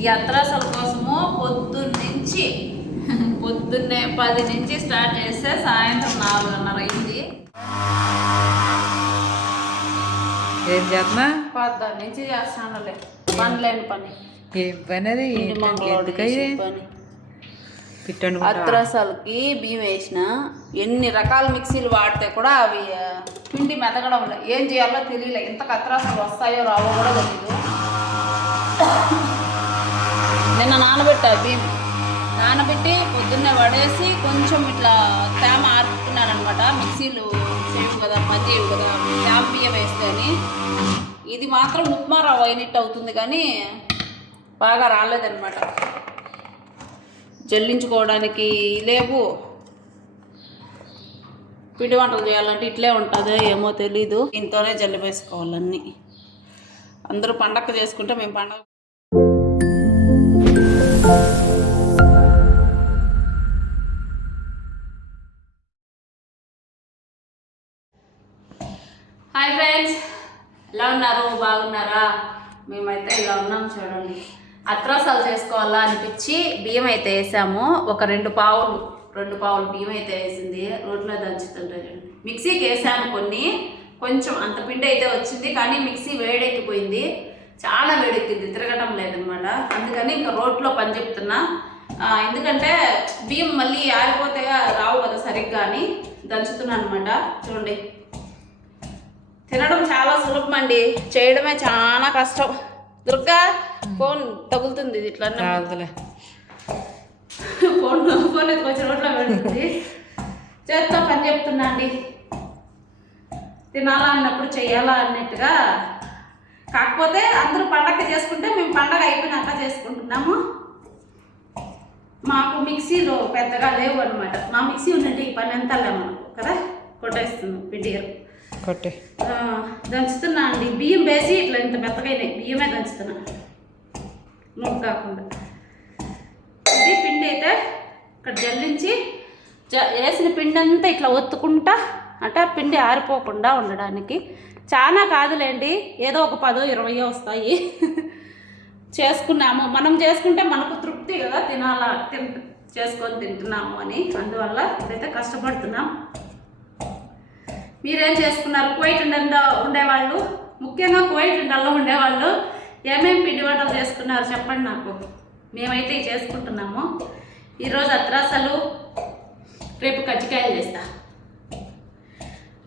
ఈ అత్రాసల కోసము పొద్దున్నే 10 నుంచి స్టార్ట్ చేస్తే సాయంత్రం 4:30 అయింది. ఏం చేస్తున్నా? 10 నుంచి చేస్తానులే, పనిలేని పని. ఏం పని అది? అత్రాసాలకి బియ్యం వేసిన ఎన్ని రకాల మిక్సీలు వాడితే కూడా అవి పిండి మెతకడం లేదు. ఏం చేయాలో తెలియలే. ఇంతకు అత్రాసాలు వస్తాయో రావో కూడా తెలియదు. నిన్న నానబెట్టా బియ్యం, నానబెట్టి పొద్దున్నే వడేసి కొంచెం ఇట్లా తేమ ఆరుకున్నాను అనమాట. మిక్సీలు చేయవు కదా, పని చేయవు కదా తేమ బియ్యం వేస్తే అని. ఇది మాత్రం ఉప్మా రవ్వ అయినట్టు అవుతుంది కానీ బాగా రాలేదన్నమాట. జల్లించుకోవడానికి లేవు. పిండి వంటలు చేయాలంటే ఇట్లే ఉంటుందో ఏమో తెలీదు. దీంతోనే జల్లి వేసుకోవాలన్నీ. అందరూ పండగ చేసుకుంటే మేము పండగ. హాయ్ ఫ్రెండ్స్, ఎలా ఉన్నారు? బాగున్నారా? మేమైతే ఇలా ఉన్నాం చూడండి. అత్రాసాలు చేసుకోవాలా అనిపించి బియ్యం అయితే వేసాము. ఒక 2 పావులు బియ్యం అయితే వేసింది. రోడ్లో దంచుతుంటాయి చూడండి. మిక్సీకి వేసాను కొంచెం అంత పిండి అయితే వచ్చింది. కానీ మిక్సీ వేడెక్కిపోయింది, చాలా వేడెక్కింది, తిరగటం లేదనమాట. అందుకని ఇంకా రోడ్లో పని చెప్తున్నా. ఎందుకంటే బియ్యం మళ్ళీ ఆరిపోతే రావు కదా సరిగ్గా అని దంచుతున్నాను అనమాట. చూడండి, తినడం చాలా సులభం అండి, చేయడమే చాలా కష్టం. దుర్గా ఫోన్ తగులుతుంది ఇట్లా. ఫోన్ ఎత్తుకొచ్చి రోడ్లో పెడుతుంది. చేత్తో పని చెప్తున్నా అండి. తినాలా అన్నప్పుడు చెయ్యాలా అన్నట్టుగా. కాకపోతే అందరూ పండగ చేసుకుంటే మేము పండగ అయిపోయినాక చేసుకుంటున్నాము. మాకు మిక్సీలో పెద్దగా లేవు అనమాట. మా మిక్సీ ఉన్నట్టు ఈ పని అంతా లేమను కదా, కొట్టేస్తున్నాం పిండి కొట్టే దంచుతున్నా అండి. బియ్యం వేసి ఇట్లా ఇంత మెత్తగైనాయి. బియ్యమే దంచుతున్నా, నూనె కాకుండా. ఇది పిండి అయితే ఇక్కడ జల్లించి వేసిన పిండి అంతా ఇట్లా ఒత్తుకుంటా అంటే పిండి ఆరిపోకుండా ఉండడానికి. చాలా కాదులేండి, ఏదో ఒక 10-20 వస్తాయి. చేసుకున్నాము, మనం చేసుకుంటే మనకు తృప్తి కదా, తినాలా చేసుకొని తింటున్నాము అని. అందువల్ల ఇదైతే కష్టపడుతున్నాం. మీరేం చేసుకున్నారు? కువైట్ ఉండేవాళ్ళు, ముఖ్యంగా కువైట్ ఉండేవాళ్ళు ఏమేమి పిండి వంటలు చేసుకున్నారు చెప్పండి నాకు. మేమైతే చేసుకుంటున్నాము. ఈరోజు అత్రాసాలు, రేపు కజ్జికాయలు చేస్తా.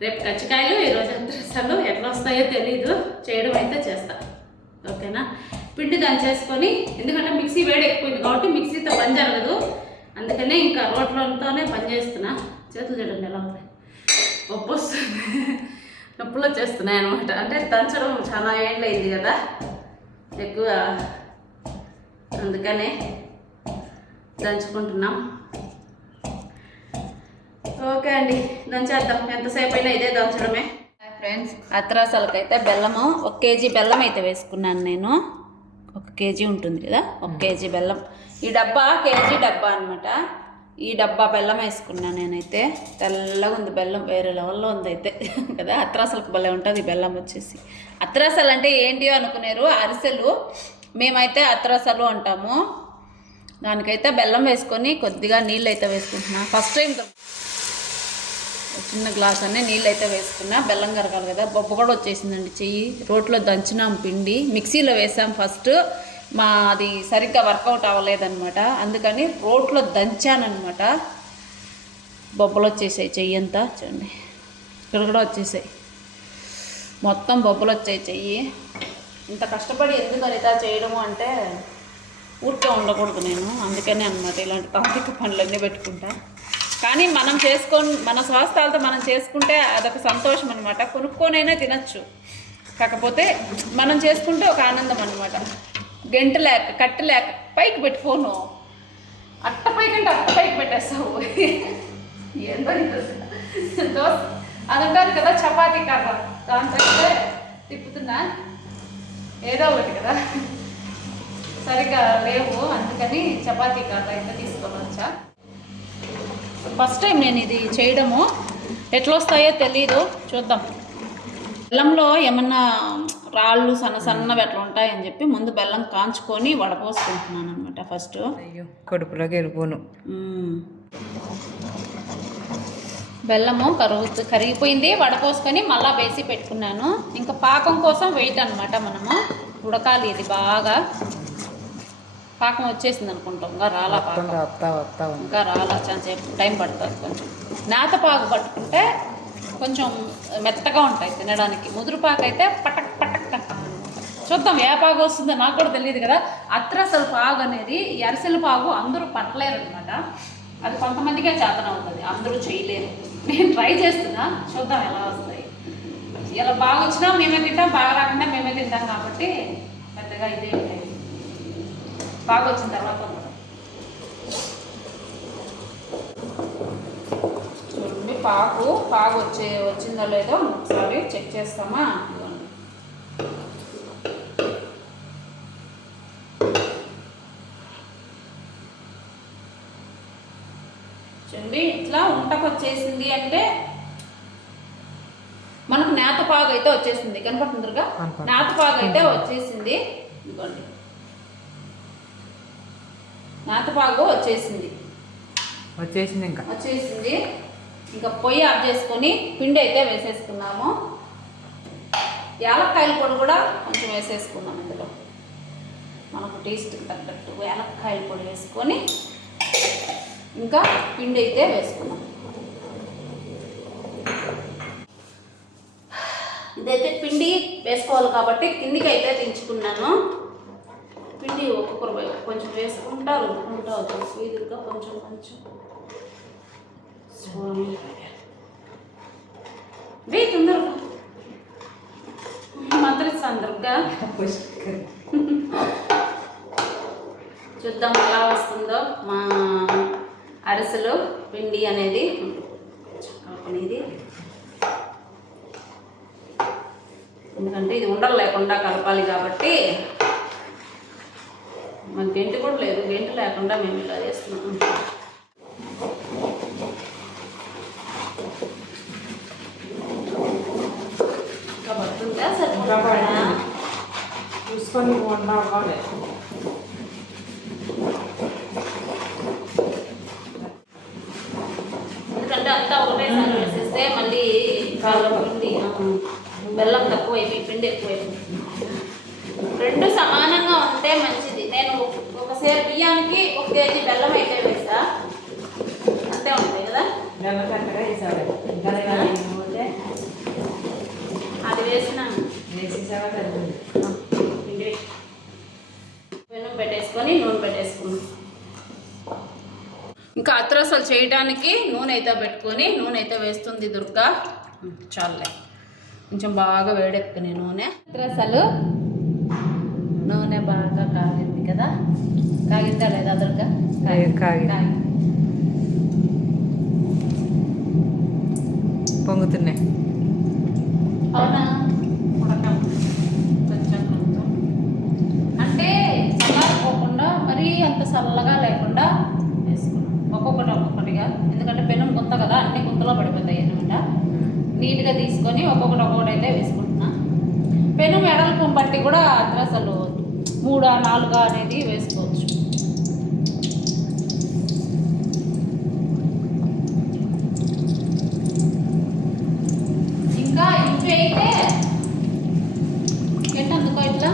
రేపు కజ్జికాయలు, ఈరోజు అత్రాసాలు. ఎట్లా వస్తాయో తెలీదు, చేయడం అయితే చేస్తా. ఓకేనా? పిండి దంచేసుకొని, ఎందుకంటే మిక్సీ వేడెక్కిపోయింది కాబట్టి మిక్సీతో పని జరగదు. అందుకనే ఇంకా రోట్లతోనే పని చేస్తున్నా. చేతులు చూడండి ఎలా ఉంటాయి, నొప్పి వస్తుంది, నొప్పులు వచ్చేస్తున్నాయి అనమాట. అంటే దంచడం చాలా ఏళ్ళు అయింది కదా ఎక్కువ, అందుకనే దంచుకుంటున్నాం. ఓకే అండి, దంచేద్దాం. ఎంతసేపు అయినా ఇదే దంచడమే. ఫ్రెండ్స్, అత్రాసాలకైతే బెల్లము 1 కేజీ బెల్లం అయితే వేసుకున్నాను నేను. 1 కేజీ ఉంటుంది కదా, 1 కేజీ బెల్లం. ఈ డబ్బా కేజీ డబ్బా అనమాట. ఈ డబ్బా బెల్లం వేసుకున్నాను నేనైతే. తెల్లగా ఉంది బెల్లం, వేరే లెవెల్లో ఉంది అయితే కదా. అత్రాసాలకు భలే ఉంటుంది బెల్లం వచ్చేసి. అత్రాసాలు అంటే ఏంటియో అనుకున్నారు, అరిసెలు. మేమైతే అత్రాసాలు అంటాము. దానికైతే బెల్లం వేసుకొని కొద్దిగా నీళ్ళు అయితే వేసుకుంటున్నా. ఫస్ట్ టైం చిన్న గ్లాస్ అన్నీ నీళ్ళు అయితే వేసుకున్నా. బెల్లం కరగాలి కదా. బొబ్బ కూడా వచ్చేసిందండి చెయ్యి. రోట్లో దంచినాం పిండి, మిక్సీలో వేసాం ఫస్ట్. అది సరిగ్గా వర్కౌట్ అవ్వలేదన్నమాట. అందుకని రోట్లో దంచానమాట. బొబ్బలు వచ్చేసాయి చెయ్యి అంతా. చూడండి, ఇక్కడ కూడా వచ్చేసాయి, మొత్తం బొబ్బలు వచ్చాయి చెయ్యి. ఇంత కష్టపడి ఎందుకు అనితా చేయడము అంటే ఊరికే ఉండకూడదు నేను. అందుకనే అనమాట ఇలాంటి తాంత్రిక పనులన్నీ పెట్టుకుంటా. కానీ మనం మన స్వాస్థాలతో మనం చేసుకుంటే అదొక సంతోషం అనమాట. కొనుక్కొనైనా తినచ్చు, కాకపోతే మనం చేసుకుంటే ఒక ఆనందం అనమాట. గంట లేక కట్టు లేక పైకి పెట్టి ఫోను అట్ట పైకంటే అట్ట పైకి పెట్టేస్తావు. ఏందో దోశ అది ఉంటుంది కదా, చపాతీ కర్ర, దాంతో అయితే తిప్పుతున్నా. ఏదో ఒకటి కదా, సరిగ్గా లేవు, అందుకని చపాతీ కర్ర అయితే తీసుకొని వచ్చా. ఫస్ట్ టైం నేను ఇది చేయడము. ఎట్లా వస్తాయో తెలీదు, చూద్దాం. బెల్లంలో ఏమన్నా రాళ్ళు సన్న సన్నవి అట్లా ఉంటాయని చెప్పి ముందు బెల్లం కాంచుకొని వడపోసుకుంటున్నాను అనమాట ఫస్ట్. అయ్యో కడుపులోకి వెళ్ళిపోను. బెల్లము కరిగిపోయింది, వడపోసుకొని మళ్ళీ వేసి పెట్టుకున్నాను. ఇంకా పాకం కోసం వెయిట్ అనమాట, మనము ఉడకాలి. ఇది బాగా పాకం వచ్చేసింది అనుకుంటాం, ఇంకా రాలా పాకం, ఇంకా రాలా, చాలాసేపు టైం పడుతుంది. కొంచెం నేత పాకు పట్టుకుంటే కొంచెం మెత్తగా ఉంటాయి తినడానికి, ముదురు పాకు అయితే పటక్ పటక్ టక్. చూద్దాం ఏ పాకు వస్తుందో, నాకు కూడా తెలియదు కదా. అత్రసలు పాగు అనేది అరిసెల పాగు అందరూ పట్టలేరు అనమాట, అది కొంతమందికే చేతన అవుతుంది, అందరూ చేయలేరు. నేను ట్రై చేస్తున్నా, చూద్దాం ఎలా వస్తాయి. ఇలా బాగా వచ్చినా మేమే తింటాం, బాగా రాకుండా మేమే తింటాం కాబట్టి పెద్దగా ఇదే లేదు. బాగా వచ్చిన తర్వాత చూడండి, పాగు వచ్చిందో లేదో ఒకసారి చెక్ చేస్తామా. చూడండి, ఇట్లా ఉంటకు వచ్చేసింది అంటే మనకు నేతపాగు అయితే వచ్చేసింది, కనపడుతుందిగా, నేతపాగు అయితే వచ్చేసింది. ఇదిగోండి, నేతపాగు వచ్చేసింది. ఇంకా పొయ్యి ఆఫ్ చేసుకొని పిండి అయితే వేసేసుకున్నాము. యాలక్కాయల పొడి కూడా కొంచెం వేసేసుకున్నాం ఇందులో, మనకు టేస్ట్కి తగ్గట్టు యాలక్కాయల పొడి వేసుకొని ఇంకా పిండి అయితే వేసుకున్నాం. ఇదైతే పిండి వేసుకోవాలి కాబట్టి కిందికి అయితే దించుకున్నాను. పిండి ఒక్కొక్కరు కొంచెం వేసుకుంటారు, వీధులుగా కొంచెం తొందరగా మంత్రిస్తాను దుర్గా. చూద్దాం ఎలా వస్తుందో మా అరిసెలు పిండి అనేది. ఎందుకంటే ఇది ఉండలు లేకుండా కలపాలి కాబట్టి, మాకు గెంటు కూడా లేదు, గెంటు లేకుండా మేము ఇలా చేస్తున్నాం. ఇంకా పడుతుందా సరిపోతుందా చూసుకొని వండాలి. ఎందుకంటే అంతా ఒకటేసారి వేసేస్తే మళ్ళీ పిండి బెల్లం తక్కువైపోయి పిండి ఎక్కువైపోయింది. రెండు సమానంగా ఉంటే మంచిది. నేను ఒకసారి బియ్యానికి 1 కేజీ బెల్లం అయితే వేసా, అంతే ఉంటాయి కదా. అది వేసినాను, పెనం పెట్టేసుకొని నూనె పెట్టేసుకున్నాను. ఇంకా అత్రసలు చేయడానికి నూనె అయితే పెట్టుకొని నూనె అయితే వేస్తుంది దుర్గా. చాలే, కొంచెం బాగా వేడెక్కుని నూనె. అత్రసలు నూనె బాగా కాగింది కదా, కాగిందా లేదా దుర్గా? పొంగుతున్నాయి. అవునా, కొంచెం అంటే చల్లారిపోకుండా మరీ అంత చల్లగా లేకుండా వేసుకున్నాం, ఒక్కొక్కటిగా. ఎందుకంటే పెనం గుంత కదా, అన్ని గుంతలో పడిపోతాయి అనమాట. నీట్గా తీసుకొని ఒక్కొక్కటి అయితే వేసుకుంటున్నా. పెనం ఎడల్పు బట్టి కూడా అసలు 3-4 అనేది వేసుకోవచ్చు. ఇంకా ఇంటి అయితే ఏంటందుకో ఇట్లా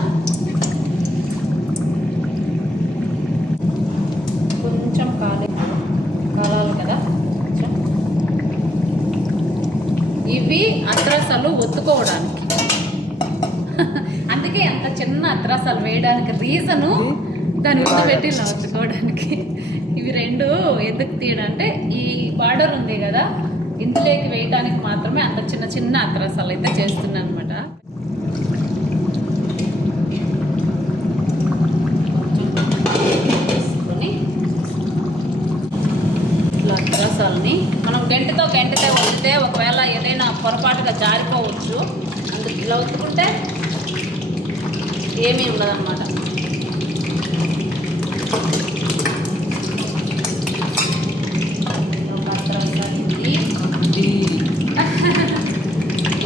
కొంచెం కాలాలి కదా కొంచెం. ఇవి అత్రసాలు ఒత్తుకోవడానికి, అందుకే అంత చిన్న అత్రసాలు వేయడానికి రీజను దాని ముందు పెట్టి ఒత్తుకోవడానికి. ఇవి 2 ఎందుకు తీయడంటే ఈ బార్డర్ ఉంది కదా, ఇందులోకి వేయడానికి మాత్రమే అంత చిన్న చిన్న అత్రసాలు అయితే చేస్తున్నాను అనమాట. తీసుకొని ఇట్లా అత్రసాలని మనం గంటతో వదిలితే ఒకవేళ ఏదైనా పొరపాటుగా జారిపోవచ్చు. అందుకు ఇలా ఒత్తుకుంటే ఏమీ ఉండదన్నమాట.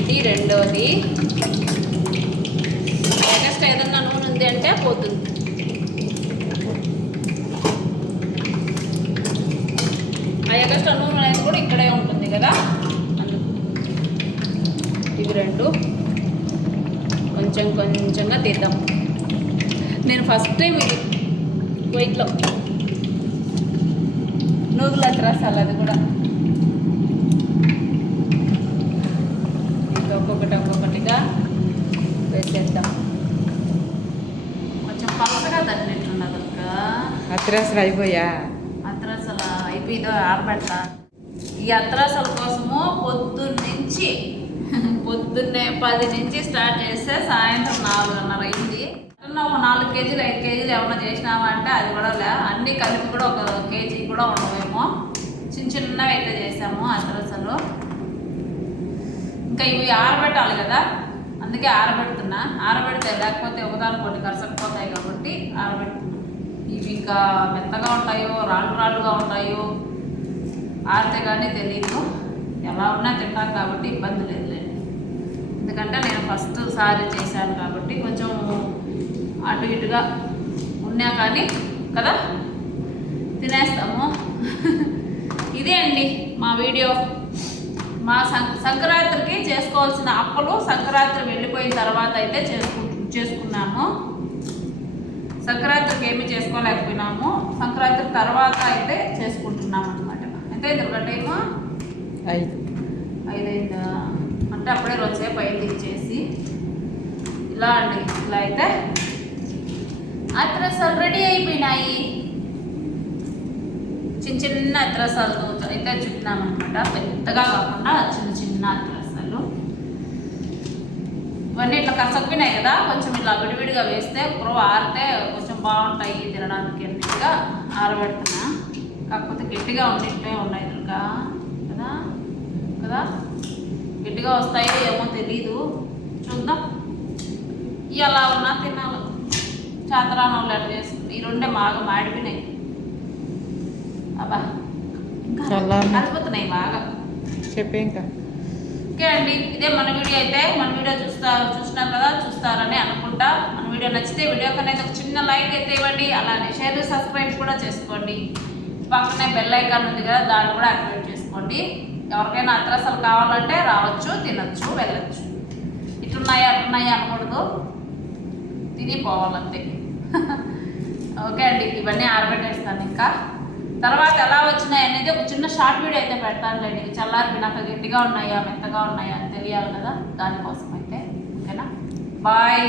ఇది రెండోది. కదా అందుకు ఇవి రెండు కొంచెం కొంచెంగా తీద్దాం. నేను ఫస్ట్ టైం ఇది వైట్లో నూగుల అత్రసాలు అది కూడా ఇంకా ఒక్కొక్కటిగా వేసేద్దాం. కొంచెం పలసగా తగ్గినట్టున్నది అక్క. అత్రాసలు అయిపోయా? అత్రసాలు అయిపోయిందో ఆరబెట్ట. ఈ అత్రసాల కోసము పొద్దున్నే 10 నుంచి స్టార్ట్ చేస్తే సాయంత్రం 4:30 అయింది. ఒక 4 కేజీలు 5 కేజీలు ఏమన్నా చేసినామా అంటే అది కూడా లే. అన్నీ కలిపి కూడా ఒక కేజీ కూడా ఉండవేమో. చిన్నవి అయితే చేసాము అత్రసాలు. ఇంకా ఇవి ఆరబెట్టాలి కదా, అందుకే ఆరబెడుతున్నా. ఆరబెడితే లేకపోతే ఒకదానికొకటి కరసకపోతాయి కాబట్టి ఆరబెడుతున్నా. ఇవి ఇంకా మెత్తగా ఉంటాయో రాళ్ళుగా ఉంటాయో ఆరితే కానీ తెలీదు. ఎలా ఉన్నా తింటాం కాబట్టి ఇబ్బంది లేదులేండి. ఎందుకంటే నేను ఫస్ట్ సారి చేశాను కాబట్టి కొంచెం అటు ఇటుగా ఉన్నా కానీ కదా తినేస్తాము. ఇదే అండి మా వీడియో. మా సంక్రాంతికి చేసుకోవాల్సిన అప్పలు సంక్రాంతి వెళ్ళిపోయిన తర్వాత అయితే చేసుకున్నాము. సంక్రాంతికి ఏమీ చేసుకోలేకపోయినాము. సంక్రాంతి తర్వాత అయితే చేసుకుంటున్నాము అనమాట. ఎంత అయింది టైము? 5 అయిందా? అంటే అప్పుడే రోజుసేపు అయింది చేసి. ఇలా అండి, ఇలా అయితే అత్రసాలు రెడీ అయిపోయినాయి. చిన్న అత్రసాలు అయితే చుట్టినామన్నమాట. పెద్దగా కాకుండా చిన్న అత్రసాలు. ఇవన్నీ ఇట్లా కసక్కినాయి కదా, కొంచెం ఇలా విడివిడిగా వేస్తే పురవ ఆరితే కొంచెం బాగుంటాయి తినడానికి అన్నిటిగా ఆరబెడుతున్నా. కాకపోతే గట్టిగా ఉన్నట్టే ఉన్నాయి ఇంకా కదా గట్టిగా వస్తాయో ఏమో తెలీదు, చూద్దాం. ఇలా ఉన్నా తినాలి. చాతరానంలో ఎట్లా చేసుకుంది. ఈ రెండే బాగా మాడిపోయినాయి. అబ్బా ఇంకా కలిపోతున్నాయి బాగా. చెప్పే ఇంకా. ఓకే అండి, ఇదే మన వీడియో అయితే. మన వీడియో చూసినారు కదా, చూస్తారని అనుకుంటా. మన వీడియో నచ్చితే వీడియో కన్నా ఒక చిన్న లైక్ అయితే ఇవ్వండి. అలానే షేర్ సబ్స్క్రైబ్ కూడా చేసుకోండి. పక్కనే బెల్ ఐకాన్ ఉంది కదా, దాన్ని కూడా యాక్టివేట్ చేసుకోండి. ఎవరికైనా అత్రసాలు కావాలంటే రావచ్చు, తినచ్చు, వెళ్ళచ్చు. ఇట్లున్నాయి అట్లున్నాయి అనకూడదు, తిని పోవాలంతే. ఓకే అండి, ఇవన్నీ ఆరబెట్టేస్తాను. ఇంకా తర్వాత ఎలా వచ్చినాయి అనేది ఒక చిన్న షార్ట్ వీడియో అయితే పెడతానులేండి. చల్లారిపోయినాక గట్టిగా ఉన్నాయా మెత్తగా ఉన్నాయా అని తెలియాలి కదా, దానికోసం అయితే. ఓకేనా, బాయ్.